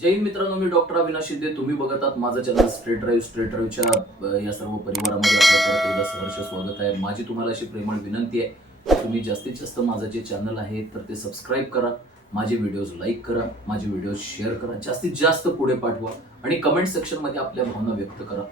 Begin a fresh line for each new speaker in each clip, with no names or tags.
जय मित्रांनो मी डॉक्टर अविनाश शिंदे. तुम्ही बघत आहात माझं चॅनल स्ट्रेट ड्राईव्ह स्ट्रेट ड्राईव्हच्या या सर्व परिवारामध्ये आपलं सहर्ष स्वागत आहे. माझी तुम्हाला अशी प्रेमळ विनंती आहे तुम्ही जास्तीत जास्त माझं जे चॅनल आहे तर ते सबस्क्राईब करा माझे व्हिडिओज लाईक करा माझे व्हिडिओज शेअर करा जास्तीत जास्त पुढे पाठवा आणि कमेंट सेक्शनमध्ये आपल्या भावना व्यक्त करा.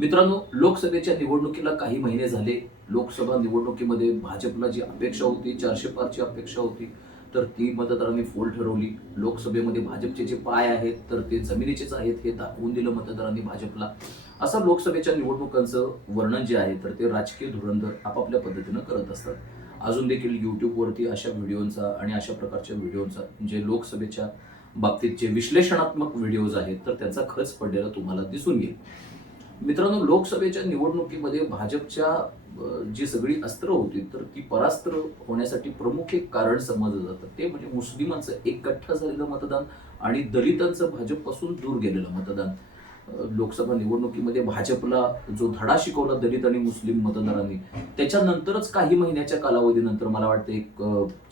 मित्रांनो लोकसभेच्या निवडणुकीला काही महिने झाले. लोकसभा निवडणुकीमध्ये भाजपला जी अपेक्षा होती चारशे पारची अपेक्षा होती तर ती मतदारांनी फोल ठरवली. लोकसभेमध्ये भाजपचे जे पाय आहेत तर ते जमिनीचेच आहेत हे दाखवून दिलं मतदारांनी भाजपला. असं लोकसभेच्या निवडणुकांचं वर्णन जे आहे तर ते राजकीय धुरंधर आपापल्या पद्धतीनं करत असतात. अजून देखील यूट्यूबवरती अशा व्हिडिओंचा आणि अशा प्रकारच्या व्हिडिओंचा जे लोकसभेच्या बाबतीत जे विश्लेषणात्मक व्हिडिओज आहेत तर त्यांचा खर्च पडलेला तुम्हाला दिसून येईल. मित्रांनो लोकसभेच्या निवडणुकीमध्ये भाजपच्या जी सगळी अस्त्र होती तर ती परास्त्र होण्यासाठी प्रमुख एक कारण समजलं जातं. ते म्हणजे मुस्लिमांचं एकगठ्ठा झालेलं मतदान आणि दलितांचं भाजपपासून दूर गेलेलं मतदान. लोकसभा निवडणुकीमध्ये भाजपला जो धडा शिकवला दलित आणि मुस्लिम मतदारांनी त्याच्यानंतरच काही महिन्याच्या कालावधीनंतर मला वाटतं एक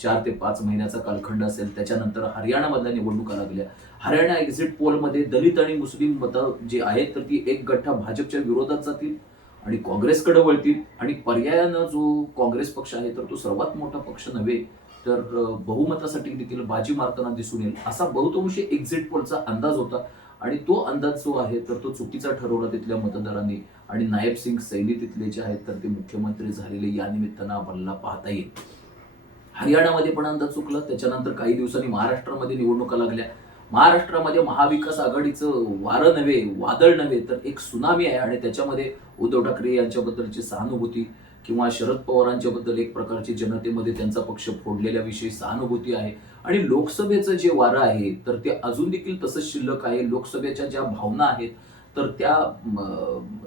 चार ते पाच महिन्याचा कालखंड असेल त्याच्यानंतर हरियाणामधल्या निवडणुका लागल्या. हरियाणा एक्झिट पोलमध्ये दलित आणि मुस्लिम मतं जी आहेत तर ती एक गठ्ठा भाजपच्या विरोधात जातील आणि काँग्रेसकडे वळतील. आणि पर्यायानं जो काँग्रेस पक्ष आहे तर तो सर्वात मोठा पक्ष नव्हे तर बहुमतासाठी देखील बाजी मारताना दिसून येईल. असा बहुतांशी एक्झिट पोलचा अंदाज होता. आणि तो अंदाज जो आहे तर तो चुकीचा ठरवला तिथल्या मतदारांनी. आणि नायब सिंग सैनी तिथले जे आहेत तर ते मुख्यमंत्री झालेले या निमित्तानं आपल्याला पाहता येईल. हरियाणामध्ये पण अंदाज चुकला. त्याच्यानंतर काही दिवसांनी महाराष्ट्रामध्ये निवडणुका लागल्या. महाराष्ट्रामध्ये महाविकास आघाडीचं वारं नव्हे वादळ नव्हे तर एक सुनामी आहे. आणि त्याच्यामध्ये उद्धव ठाकरे यांच्याबद्दलची सहानुभूती किंवा शरद पवारांच्याबद्दल एक प्रकारची जनतेमध्ये त्यांचा पक्ष फोडलेल्याविषयी सहानुभूती आहे. आणि लोकसभेचं जे वारं आहे तर ते अजून देखील तसंच शिल्लक आहे. लोकसभेच्या ज्या भावना आहेत तर त्या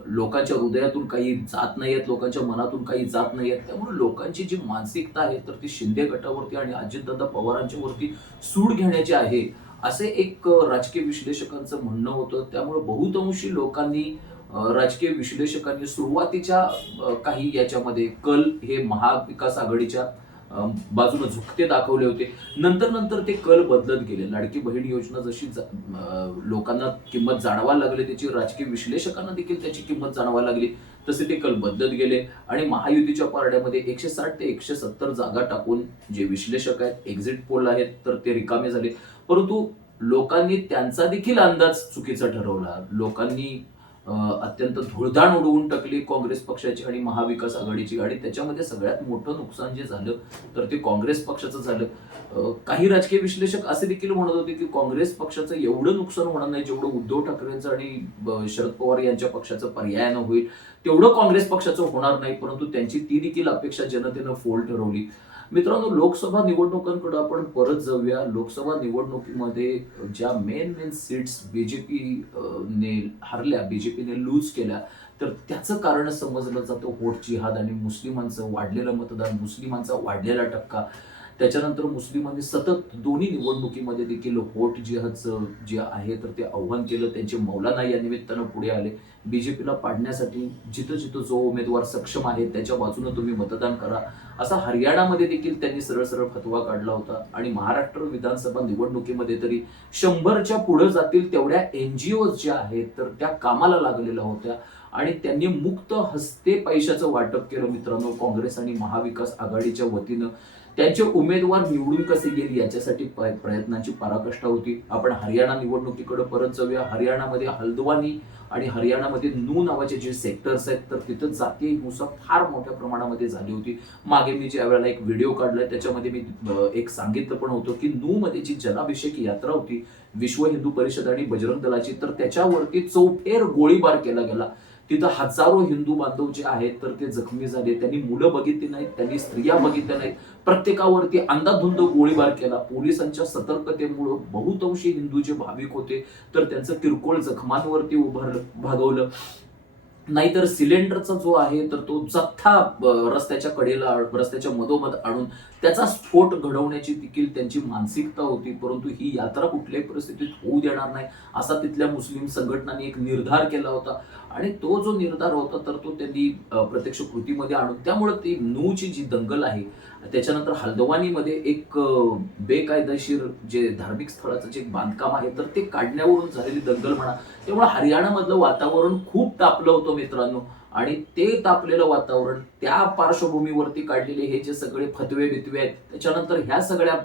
लोकांच्या हृदयातून काही जात नाही आहेत लोकांच्या मनातून काही जात नाही आहेत त्यामुळे लोकांची जी मानसिकता आहे तर ती शिंदे गटावरती आणि अजितदादा पवारांच्या वरती सूड घेण्याची आहे असे एक राजकीय विश्लेषकांचं म्हणणं होतं. त्यामुळे बहुतांशी लोकांनी राजकीय विश्लेषकांनी सुरुवातीच्या काही याच्यामध्ये कल हे महाविकास आघाडीच्या बाजूने झुकते दाखवले होते. नंतर नंतर ते कल बदलत गेले. लाडकी बहीण योजना जशी जा- लोकांना किंमत जाणवायला लागली त्याची राजकीय विश्लेषकांना देखील त्याची किंमत जाणवायला लागली तसे ते कल बदलत गेले. आणि महायुतीच्या पारड्यामध्ये एकशे साठ ते एकशे सत्तर जागा टाकून जे विश्लेषक आहेत एक्झिट पोल आहेत तर ते रिकामे झाले. परंतु लोकांनी त्यांचा देखील अंदाज चुकीचा ठरवला. लोकांनी अत्यंत धुळधाण उडवून टाकली काँग्रेस पक्षाची आणि महाविकास आघाडीची गाडी. त्याच्यामध्ये सगळ्यात मोठं नुकसान जे झालं तर ते काँग्रेस पक्षाचं झालं. काही राजकीय विश्लेषक असे देखील म्हणत होते की काँग्रेस पक्षाचं एवढं नुकसान होणार नाही जेवढं उद्धव ठाकरेंचं आणि शरद पवार यांच्या पक्षाचं पर्यायानं होईल. तेवढं काँग्रेस पक्षाचं होणार नाही परंतु त्यांची ती देखील अपेक्षा जनतेनं फोल ठरवली. मित्रांनो लोकसभा निवडणुकांकडे आपण परत जाऊया. लोकसभा निवडणुकीमध्ये ज्या मेन मेन सीट्स बीजेपी ने हरल्या बीजेपीने लूज केल्या तर त्याचं कारण समजलं जातं. होट जिहाद आणि मुस्लिमांचं वाढलेलं मतदान मुस्लिमांचा वाढलेला टक्का. त्याच्यानंतर मुस्लिमांनी सतत दोन्ही निवडणुकीमध्ये देखील होट जिहाचं जे आहे तर ते आव्हान केलं. त्यांचे मौलाना या निमित्तानं पुढे आले. बीजेपीला पाडण्यासाठी जिथं जिथं जो उमेदवार सक्षम आहे त्याच्या बाजूनं तुम्ही मतदान करा. असा हरियाणामध्ये देखील त्यांनी सरळ सरळ फतवा काढला होता. आणि महाराष्ट्र विधानसभा निवडणुकीमध्ये तरी शंभरच्या पुढे जातील तेवढ्या एनजीओ ज्या आहेत तर त्या कामाला लागलेल्या होत्या. आणि त्यांनी मुक्त हस्ते पैशाचं वाटप केलं मित्रांनो काँग्रेस आणि महाविकास आघाडीच्या वतीनं. त्यांचे उमेदवार निवडून कसे गेले याच्यासाठी प्रयत्नांची पराकाष्ठा होती. आपण हरियाणा निवडणुकीकडे परत जाऊया. हरियाणामध्ये हल्द्वानी आणि हरियाणामध्ये नू नावाचे जे सेक्टर्स आहेत तर तिथं जातीय हिंसा फार मोठ्या प्रमाणामध्ये झाली होती. मागे मी ज्या वेळेला एक व्हिडिओ काढला त्याच्यामध्ये मी एक सांगितलं पण होतं की नू मध्ये जी जलाभिषेक यात्रा होती विश्व हिंदू परिषद आणि बजरंग दलाची तर त्याच्यावरती चौफेर गोळीबार केला गेला. तिथं हजारो हिंदू बांधव जे आहेत तर ते जखमी झाले. त्यांनी मुलं बघितली नाहीत त्यांनी स्त्रिया बघितल्या नाहीत. प्रत्येकावरती अंधाधुंद गोळीबार केला. पोलिसांच्या सतर्कतेमुळं बहुतांशी हिंदू जे भाविक होते तर त्यांचं किरकोळ जखमांवरती उभार भागवलं. नाहीतर सिलेंडरचा जो आहे तर तो जथ्था रस्त्याच्या कडेला रस्त्याच्या मधोमध आणून त्याचा स्फोट घडवण्याची देखील त्यांची मानसिकता होती परंतु ही यात्रा कुठल्याही परिस्थितीत होऊ देणार नाही असा तिथल्या मुस्लिम संघटनांनी एक निर्धार केला होता. आणि तो जो निर्धार होता तर तो त्यांनी प्रत्यक्ष कृतीमध्ये आणून त्यामुळे ती नूची जी दंगल आहे त्याच्यानंतर हल्दवानीमध्ये एक बेकायदेशीर जे धार्मिक स्थळाचं जे बांधकाम आहे तर ते काढण्यावरून झालेली दंगल म्हणा त्यामुळे हरियाणामधलं वातावरण खूप तापलं होतं मित्रांनो. आणि ते तापलेलं वातावरण त्या पार्श्वभूमीवरती काढलेले हे जे सगळे फतवे बितवे आहेत त्याच्यानंतर ह्या सगळ्या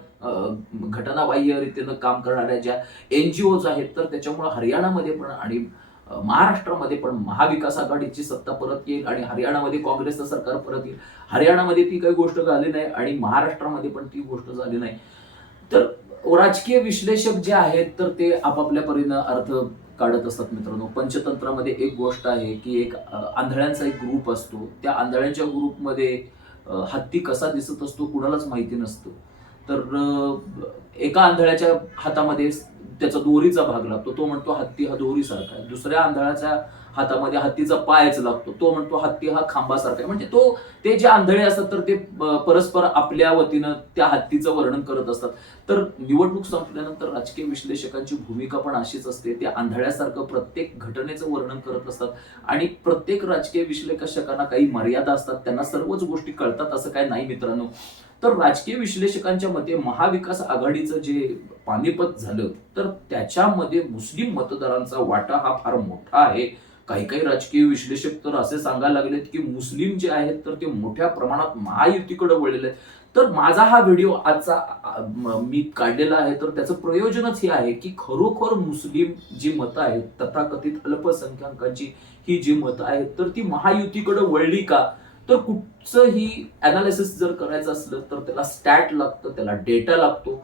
घटनाबाह्य रीतीनं काम करणाऱ्या ज्या एन जी ओज आहेत तर त्याच्यामुळे हरियाणामध्ये पण आणि महाराष्ट्रामध्ये पण महाविकास आघाडीची सत्ता परत येईल आणि हरियाणामध्ये काँग्रेसचं सरकार परत येईल. हरियाणामध्ये ती काही गोष्ट झाली नाही आणि महाराष्ट्रामध्ये पण ती गोष्ट झाली नाही. तर राजकीय विश्लेषक जे आहेत तर ते आपापल्या परीनं अर्थ काढत असतात मित्रांनो. पंचतंत्रामध्ये एक गोष्ट आहे की एक आंधळ्यांचा एक ग्रुप असतो. त्या आंधळ्यांच्या ग्रुपमध्ये हत्ती कसा दिसत असतो कुणालाच माहिती नसतं. तर एका आंधळ्याच्या हातामध्ये त्याचा दोरीचा भाग लागतो. तो म्हणतो हत्ती हा दोरीसारखा आहे. दुसऱ्या आंधळ्याच्या हातामध्ये हत्तीचा पायच लागतो. तो म्हणतो हत्ती हा खांबासारखा आहे. म्हणजे तो ते जे आंधळे असतात तर ते परस्पर आपल्या वतीनं त्या हत्तीचं वर्णन करत असतात. तर निवडणूक संपल्यानंतर राजकीय विश्लेषकांची भूमिका पण अशीच असते. ते आंधळ्यासारखं प्रत्येक घटनेचं वर्णन करत असतात. आणि प्रत्येक राजकीय विश्लेषकांना काही मर्यादा असतात. त्यांना सर्वच गोष्टी कळतात असं काय नाही मित्रांनो. तर राजकीय विश्लेषकांच्या मते महाविकास आघाडीचं जे पानिपत झालं तर त्याच्यामध्ये मुस्लिम मतदारांचा वाटा हा फार मोठा आहे. काही काही राजकीय विश्लेषक तर असे सांगायला लागलेत की मुस्लिम जे आहेत तर ते मोठ्या प्रमाणात महायुतीकडे वळलेले आहेत. तर माझा हा व्हिडिओ आजचा मी काढलेला आहे. तर त्याचं प्रयोजनच हे आहे की खरोखर मुस्लिम जी मतं आहेत तथाकथित अल्पसंख्याकांची ही जी मतं आहेत तर ती महायुतीकडे वळली का? तर कुठचंही अनालिसिस जर करायचं असलं तर त्याला स्टॅट लागतं त्याला डेटा लागतो.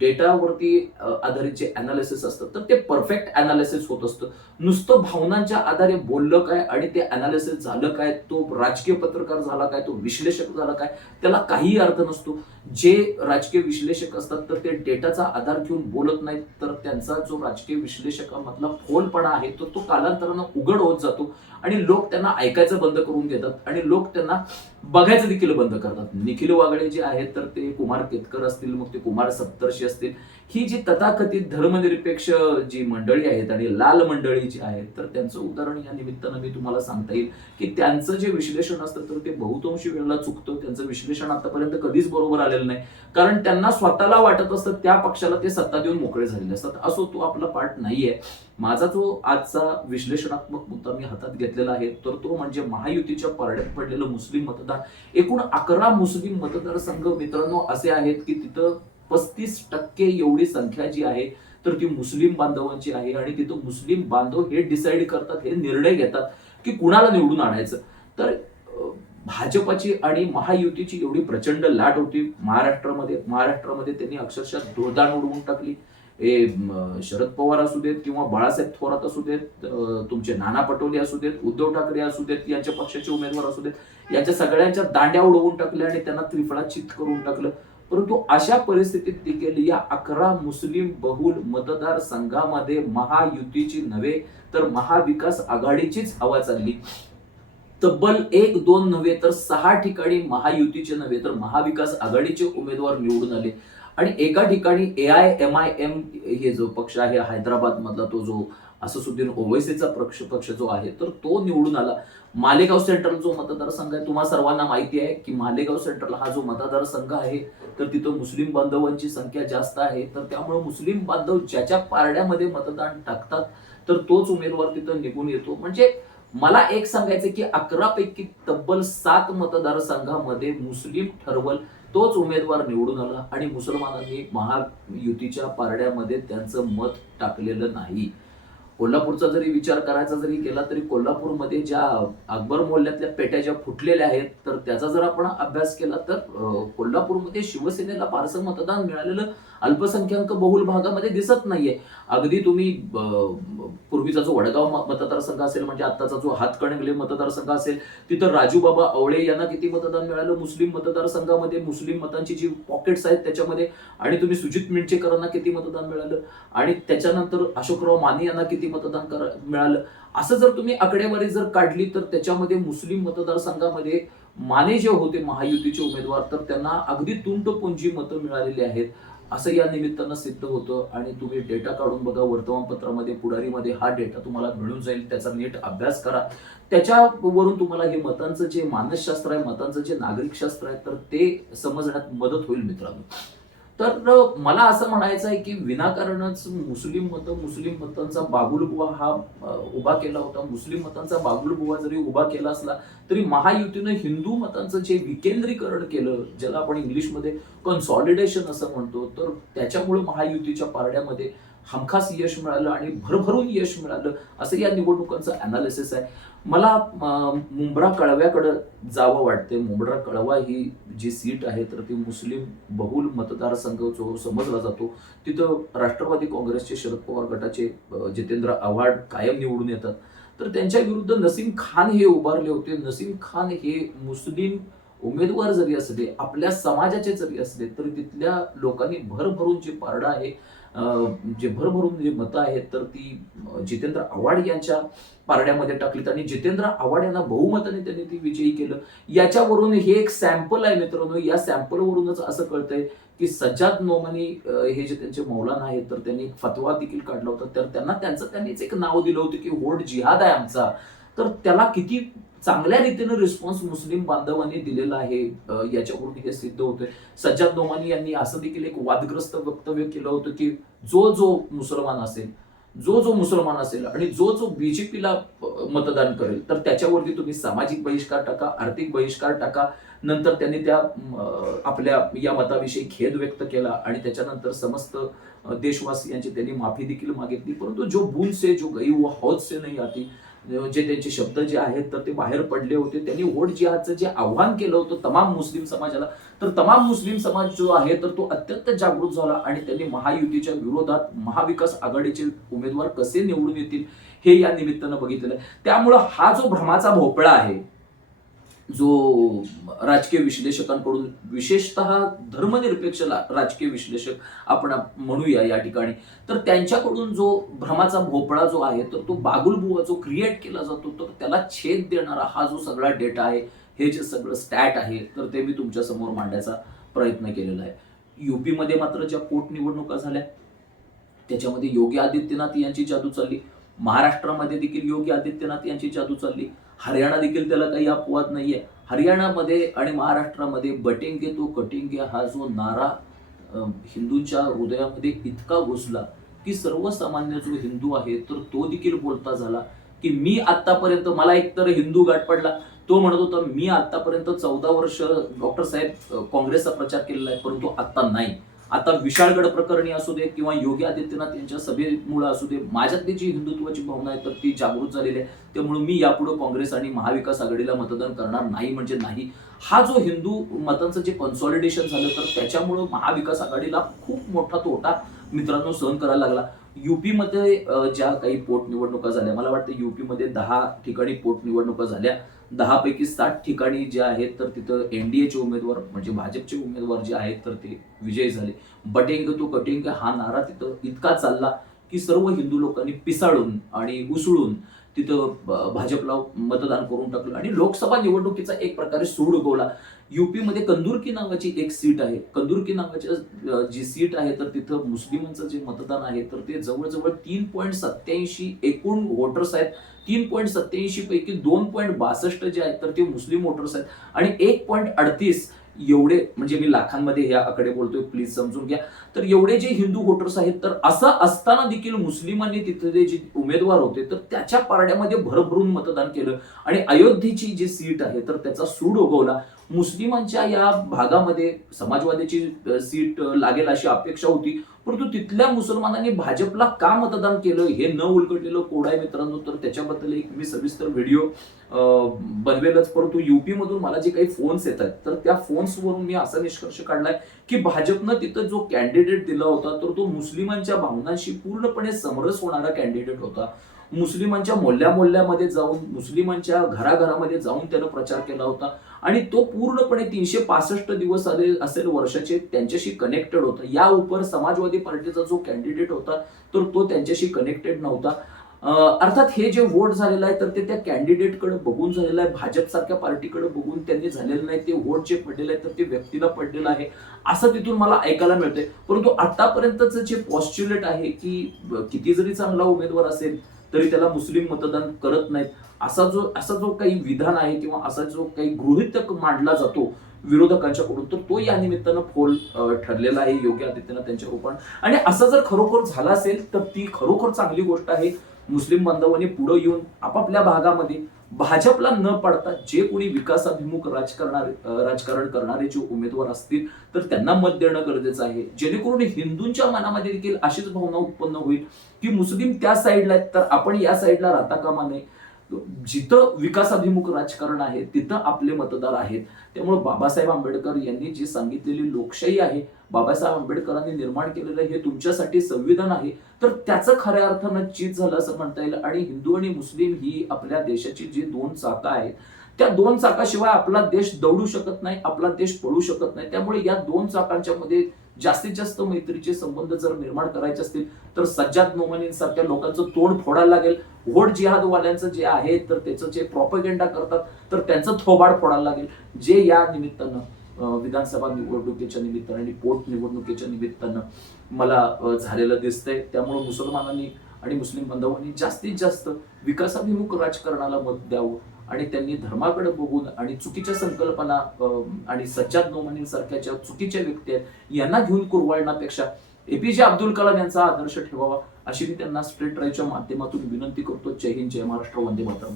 डेटावरती आधारित जे अनालिसिस असतं तर ते परफेक्ट अनालिसिस होत असतं. नुसतं भावनांच्या आधारे बोललं काय आणि ते अनालिसिस झालं काय तो राजकीय पत्रकार झाला काय तो विश्लेषक झाला काय त्याला काही अर्थ नसतो. जे राजकीय विश्लेषक असतात तर ते डेटाचा आधार घेऊन बोलत नाहीत. तर त्यांचा जो राजकीय विश्लेषकामधला फोलपणा आहे तो तो कालांतरानं उघड होत जातो आणि लोक त्यांना ऐकायचं बंद करून देतात आणि लोक त्यांना बघायचं देखील बंद करतात. निखिल वागळे जे आहेत तर ते कुमार केतकर असतील मग ते कुमार कशी असतील? ही जी तथाकथित धर्मनिरपेक्ष जी मंडळी आहेत आणि लाल मंडळी जी आहेत तर त्यांचं उदाहरण या निमित्तानं मी तुम्हाला सांगता येईल की त्यांचं जे विश्लेषण असतं तर ते बहुतांशी वेळेला चुकतं. त्यांचं विश्लेषण आतापर्यंत कधीच बरोबर आलेलं नाही. कारण त्यांना स्वतःला वाटत असतं त्या पक्षाला ते सत्ता देऊन मोकळे झालेले असतात. असो तो आपला पार्ट नाहीये. माझा जो आजचा विश्लेषणात्मक मुद्दा मी हातात घेतलेला आहे तर तो म्हणजे महायुतीच्या पारड्यात पडलेलं मुस्लिम मतदार. एकूण अकरा मुस्लिम मतदारसंघ मित्रांनो असे आहेत की तिथं पस्तीस टक्के एवढी संख्या जी आहे तर ती मुस्लिम बांधवांची आहे आणि तिथं मुस्लिम बांधव हे डिसाईड करतात हे निर्णय घेतात की कुणाला निवडून आणायचं. तर भाजपाची भाजपची आणि महायुतीची एवढी प्रचंड लाट होती. महाराष्ट्रामध्ये महाराष्ट्रामध्ये त्यांनी अक्षरशः धुळदाण उडवून टाकली. हे शरद पवार असू देत किंवा बाळासाहेब थोरात असू देत तुमचे नाना पटोले असू देत उद्धव ठाकरे असू देत यांच्या पक्षाचे उमेदवार असू देत यांच्या सगळ्यांच्या दांड्या उडवून टाकल्या आणि त्यांना त्रिफळा चित करून टाकलं. परंतु अशा परिस्थितीत देखील या अकरा मुस्लिम बहुल मतदार संघामध्ये महायुतीची नव्हे तर महाविकास आघाडीचीच हवा चालली. तब्बल एक दोन नव्हे तर सहा ठिकाणी महायुतीचे नव्हे तर महाविकास आघाडीचे उमेदवार निवडून आले. आणि एका ठिकाणी A I M I M हे जो पक्ष आहे हैदराबाद मधला तो जो अससुद्दीन ओवैसीचा पक्ष पक्ष जो आहे तर तो निवडून आला. मालेगाव सेंट्रल जो मतदारसंघ आहे तुम्हाला सर्वांना माहिती आहे की मालेगाव सेंट्रल हा जो मतदारसंघ आहे तर तिथं मुस्लिम बांधवांची संख्या जास्त आहे. तर त्यामुळे मुस्लिम बांधव ज्याच्या पारड्यामध्ये मतदान टाकतात तर तोच उमेदवार तिथं निघून येतो. म्हणजे मला एक सांगायचं की अकरा पैकी तब्बल सात मतदारसंघामध्ये मुस्लिम ठरवल तोच उमेदवार निवडून आला आणि मुसलमानांनी महायुतीच्या पारड्यामध्ये त्यांचं मत टाकलेलं नाही. कोल्हापूरचा जरी विचार करायचा जरी केला तरी कोल्हापूरमध्ये ज्या अकबर मोहल्ल्यातल्या पेट्या ज्या फुटलेल्या आहेत तर त्याचा जर आपण अभ्यास केला तर अं, कोल्हापूरमध्ये शिवसेनेला फारसं मतदान मिळालेलं अल्पसंख्याक बहुल भागामध्ये दिसत नाहीये. अगदी तुम्ही पूर्वीचा जो वडगाव मतदारसंघ असेल म्हणजे आत्ताचा जो हातकणंगले मतदारसंघ असेल तिथं राजूबाबा आवळे यांना किती मतदान मिळालं? मुस्लिम मतदारसंघामध्ये मुस्लिम मतांची जी पॉकेट्स आहेत त्याच्यामध्ये आणि तुम्ही सुजित मिणचेकरांना किती मतदान मिळालं? आणि त्याच्यानंतर अशोकराव माने यांना किती मतदान करा मिळालं? असं जर तुम्ही आकडेवारी जर काढली तर त्याच्यामध्ये मुस्लिम मतदारसंघामध्ये माने जे होते महायुतीचे उमेदवार तर त्यांना अगदी तुंटपुंजी मतं मिळालेली आहेत. असं या निमित्तानं सिद्ध होतं आणि तुम्ही डेटा काढून बघा वर्तमानपत्रामध्ये पुढारीमध्ये हा डेटा तुम्हाला मिळून जाईल त्याचा नीट अभ्यास करा. त्याच्यावरून तुम्हाला हे मतांचं जे मानसशास्त्र आहे मतांचं जे नागरिकशास्त्र आहे तर ते समजण्यात मदत होईल मित्रांनो. तर मला असं म्हणायचं आहे की विनाकारणच मुस्लिम मतं मुस्लिम मतांचा बागुलबुवा हा उभा केला होता. मुस्लिम मतांचा बागुलबुवा जरी उभा केला असला तरी महायुतीनं हिंदू मतांचं जे विकेंद्रीकरण केलं ज्याला आपण इंग्लिशमध्ये कन्सॉलिडेशन असं म्हणतो तर त्याच्यामुळे महायुतीच्या पारड्यामध्ये हमखास यश मिळालं आणि भरभरून यश मिळालं असं या निवडणुकांचं अनालिसिस आहे. मला मुंब्रा कळव्याकडं जावं वाटते मुंब्रा कळवा ही जी सीट आहे तर ती मुस्लिम बहुल मतदारसंघ जो समजला जातो तिथं राष्ट्रवादी काँग्रेसचे शरद पवार गटाचे जितेंद्र आव्हाड कायम निवडून येतात. तर त्यांच्या विरुद्ध नसीम खान हे उभारले होते. नसीम खान हे मुस्लिम उमेदवार जरी असले आपल्या समाजाचे जरी असले तरी तिथल्या लोकांनी भरभरून जे पारडा आहे जे भरभरून जे मतं आहेत तर ती जितेंद्र आव्हाड यांच्या पारड्यामध्ये टाकलीत आणि जितेंद्र आव्हाड यांना बहुमताने त्यांनी ती विजयी केलं. याच्यावरून हे एक सॅम्पल आहे मित्रांनो. या सॅम्पलवरूनच असं कळतंय की सज्जाद नोमनी हे जे त्यांचे मौलाना आहेत तर त्यांनी एक फतवा देखील काढला होता. तर त्यांना त्यांचं त्यांनीच एक नाव दिलं होतं की होड जिहाद आहे आमचा. तर त्याला किती चांगल्या रीतीनं रिस्पॉन्स मुस्लिम बांधवांनी दिलेला आहे. याच्यावरून हे सिद्ध होतंय. सज्जाद नोमानी यांनी असं देखील एक वादग्रस्त वक्तव्य केलं होतं की जो जो मुसलमान असेल जो जो मुसलमान असेल आणि जो जो बीजेपीला मतदान करेल तर त्याच्यावरती तुम्ही सामाजिक बहिष्कार टाका आर्थिक बहिष्कार टाका. नंतर त्यांनी त्या आपल्या या मताविषयी खेद व्यक्त केला आणि त्याच्यानंतर समस्त देशवासियांची त्यांनी माफी देखील मागितली. परंतु जो भूल से जो गई वो हौद से नाही आती जे त्यांचे शब्द जे आहेत तर ते बाहेर पडले होते. त्यांनी वोट जिहादचं जे आव्हान केलं होतं तमाम मुस्लिम समाजाला तर तमाम मुस्लिम समाज जो आहे तर तो अत्यंत जागृत झाला आणि त्यांनी महायुतीच्या विरोधात महाविकास आघाडीचे उमेदवार कसे निवडून येतील हे या निमित्तानं बघितलेलं आहे. त्यामुळं हा जो भ्रमाचा भोपळा आहे जो राजकीय विश्लेषकांकडून विशेषतः धर्मनिरपेक्ष राजकीय विश्लेषक आपण म्हणूया या ठिकाणी. तर त्यांच्याकडून जो भ्रमाचा भोपळा जो आहे तर तो बागुलबुवा जो क्रिएट केला जातो तर त्याला छेद देणारा हा जो सगळा डेटा आहे हे जे सगळं स्टॅट आहे तर ते मी तुमच्यासमोर मांडायचा प्रयत्न केलेला आहे. युपीमध्ये मात्र ज्या पोटनिवडणुका झाल्या त्याच्यामध्ये योगी आदित्यनाथ यांची जादू चालली. महाराष्ट्रामध्ये देखील योगी आदित्यनाथ यांची जादू चालली. हरियाणा देखील त्याला काही अपवाद नाहीये. हरियाणामध्ये आणि महाराष्ट्रामध्ये बटेंगे तो कटेंगे हा जो नारा हिंदूंच्या हृदयामध्ये इतका घुसला की सर्वसामान्य जो हिंदू आहे तर तो देखील बोलता झाला की मी आतापर्यंत मला एकतर हिंदू गाठ पडला. तो म्हणत होता मी आतापर्यंत चौदा वर्ष डॉक्टर साहेब काँग्रेसचा प्रचार केलेला आहे परंतु आता नाही. आता विशाळगड प्रकरणी असू दे किंवा योगी आदित्यनाथ यांच्या सभेमुळे असू दे माझ्यातली जी हिंदुत्वाची भावना आहे तर ती जागृत झालेली आहे. त्यामुळे मी यापुढे काँग्रेस आणि महाविकास आघाडीला मतदान करणार नाही म्हणजे नाही. हा जो हिंदू मतांचं जे कन्सॉलिडेशन झालं तर त्याच्यामुळं महाविकास आघाडीला खूप मोठा तोटा मित्रांनो सहन करायला लागला. युपीमध्ये ज्या काही पोटनिवडणुका झाल्या मला वाटतं युपीमध्ये दहा ठिकाणी पोटनिवडणुका झाल्या. दहापैकी सात ठिकाणी जे आहेत तर तिथं एनडीएचे उमेदवार म्हणजे भाजपचे उमेदवार जे आहेत तर ते विजयी झाले. बटेंग तो कटेंग हा नारा तिथं इतका चालला की सर्व हिंदू लोकांनी पिसाळून आणि उसळून तिथं भाजपला मतदान करून टाकलं. आणि लोकसभा निवडणुकीचा एक प्रकारे सूड उगवला. युपीमध्ये कंदुरकी नावाची एक सीट आहे. कंदुरकी नावाची जी सीट आहे तर तिथं मुस्लिमांचं जे मतदान आहे तर ते जवळजवळ तीन पॉईंट सत्याऐंशी एकूण वोटर्स आहेत. तीन पॉईंट सत्याऐंशी पैकी दोन पॉईंट बासष्ट जे आहेत तर ते मुस्लिम वोटर्स आहेत. आणि एक पॉईंट अडतीस एवढे म्हणजे मी लाखांमध्ये ह्या आकडे बोलतोय प्लीज समजून घ्या. तर एवढे जे हिंदू वोटर्स आहेत तर असं असताना देखील मुस्लिमांनी तिथले जे उमेदवार होते तर त्याच्या पारड्यामध्ये भरभरून मतदान केलं. आणि अयोध्येची जी सीट आहे तर त्याचा सूड उगवला. मुस्लिमांच्या या भागामध्ये समाजवादीची सीट लागेल अशी अपेक्षा होती. परंतु तिथल्या मुसलमानांनी भाजपला का मतदान केलं हे न उलगडलेलं कोड आहे मित्रांनो. तर त्याच्याबद्दल एक मी सविस्तर व्हिडिओ बनवेलच. परंतु युपी मधून मला जे काही फोन्स येत आहेत तर त्या फोन्सवरून मी असा निष्कर्ष काढलाय की भाजपनं तिथं जो कॅन्डिडेट दिला होता तर तो मुस्लिमांच्या भावनांशी पूर्णपणे समरस होणारा कॅन्डिडेट होता. मुस्लिमांच्या मोल्ल्या मोल्ल्यामध्ये जाऊन मुस्लिमांच्या घराघरामध्ये जाऊन त्यानं प्रचार केला होता. आणि तो पूर्णपणे तीनशे पासष्ट दिवस आले असेल वर्षाचे त्यांच्याशी कनेक्टेड होता. या उपर समाजवादी पार्टीचा जो कॅन्डिडेट होता तर तो त्यांच्याशी कनेक्टेड नव्हता. अर्थात हे जे वोट झालेलं आहे तर ते त्या कॅन्डिडेटकडे बघून झालेलं आहे. भाजपसारख्या पार्टीकडे बघून त्यांनी झालेलं नाही. ते वोट जे पडलेलं आहे तर ते व्यक्तीला पडलेलं आहे. असं तिथून मला ऐकायला मिळतंय. परंतु आतापर्यंतचं जे पॉस्च्युलेट आहे की किती जरी चांगला उमेदवार असेल तरी त्याला मुस्लिम मतदान करत नाहीत. असा जो असा जो काही विधान आहे किंवा असा जो काही गृहितक मांडला जातो विरोधकांच्याकडून तर तो या निमित्तानं फोल ठरलेला आहे. योगी आदित्यनाथ त्यांच्या रूपान आणि असं जर खरोखर झाला असेल तर ती खरोखर चांगली गोष्ट आहे. मुस्लिम बांधवांनी पुढे येऊन आपापल्या भागामध्ये भाजपला न पडता जे कोणी विकासाभिमुख राजकारणारे राजकारण करणारे जे उमेदवार असतील तर त्यांना मत देणं गरजेचं आहे. जेणेकरून हिंदूंच्या मनामध्ये देखील अशीच भावना उत्पन्न होईल की मुस्लिम त्या साईडला आहेत तर आपण या साईडला राहता कामा नये. जिथं विकासाभिमुख राजकारण आहे तिथं आपले मतदार आहेत. त्यामुळे बाबासाहेब आंबेडकर यांनी जी सांगितलेली लोकशाही आहे बाबासाहेब आंबेडकरांनी निर्माण केलेलं हे तुमच्यासाठी संविधान आहे. तर त्याचं खऱ्या अर्थानं चीज झालं असं म्हणता येईल. आणि हिंदू आणि मुस्लिम ही आपल्या देशाची जी दोन चाकं आहेत त्या दोन चाकाशिवाय आपला देश दौडू शकत नाही आपला देश पळू शकत नाही. त्यामुळे या दोन चाकांच्या मध्ये जास्तीत जास्त मैत्रीचे संबंध जर निर्माण करायचे असतील तर सज्जाद नोमानींसारख्या लोकांचं तोंड फोडायला लागेल. व्होट जिहादवाल्यांचं जे आहे तर त्याचं जे प्रॉपगेंडा करतात तर त्यांचं थोबाड फोडायला लागेल. जे या निमित्तानं विधानसभा निवडणुकीच्या निमित्तानं आणि पोटनिवडणुकीच्या निमित्तानं मला झालेलं दिसतंय. त्यामुळे मुसलमानांनी आणि मुस्लिम बांधवांनी जास्तीत जास्त विकासाभिमुख राजकारणाला मत द्यावं आणि त्यांनी धर्माकडे बघून आणि चुकीच्या संकल्पना आणि सज्जाद नोमानींसारख्या ज्या चुकीच्या व्यक्ती आहेत यांना घेऊन कुरवाळण्यापेक्षा एपीजे अब्दुल कलाम यांचा आदर्श ठेवावा. अशी मी त्यांना स्ट्रीट ड्राईव्हच्या माध्यमातून विनंती करतो. जय हिंद जय महाराष्ट्र वंदे मातरम.